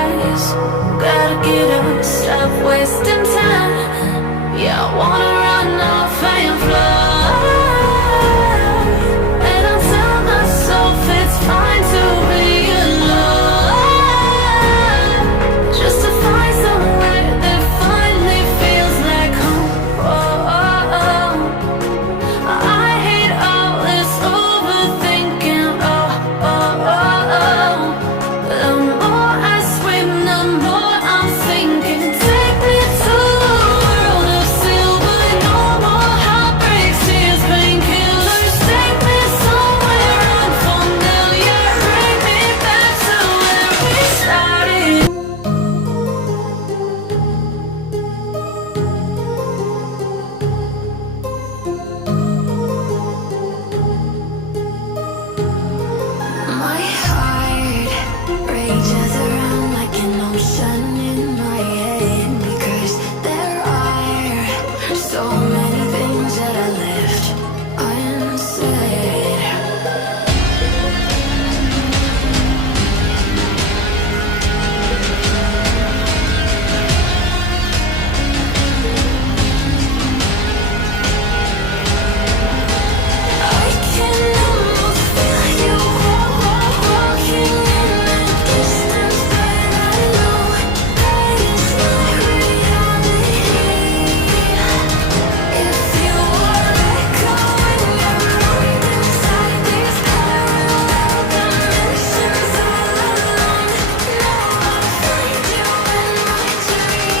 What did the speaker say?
eyes. Gotta get up, stop wasting time. Yeah, I wanna run off and fly. And I'll tell myself it's fine to be alone, just to find somewhere that finally feels like home. Oh, oh, oh. I hate all this overthinking. Oh, oh, oh, oh. The more I swim, the more I'm sinking. Take me to a world of silver. No more heartbreaks, tears, painkillers. Take me somewhere unfamiliar. Bring me back to where we started. My heart rages around like an ocean in my head, because there are so many things that I left unsaid. I can almost feel you walking in the distance, but I know that it's not reality. If you are echoing around inside these parallel dimensions all alone, know I'll find you in my dreams.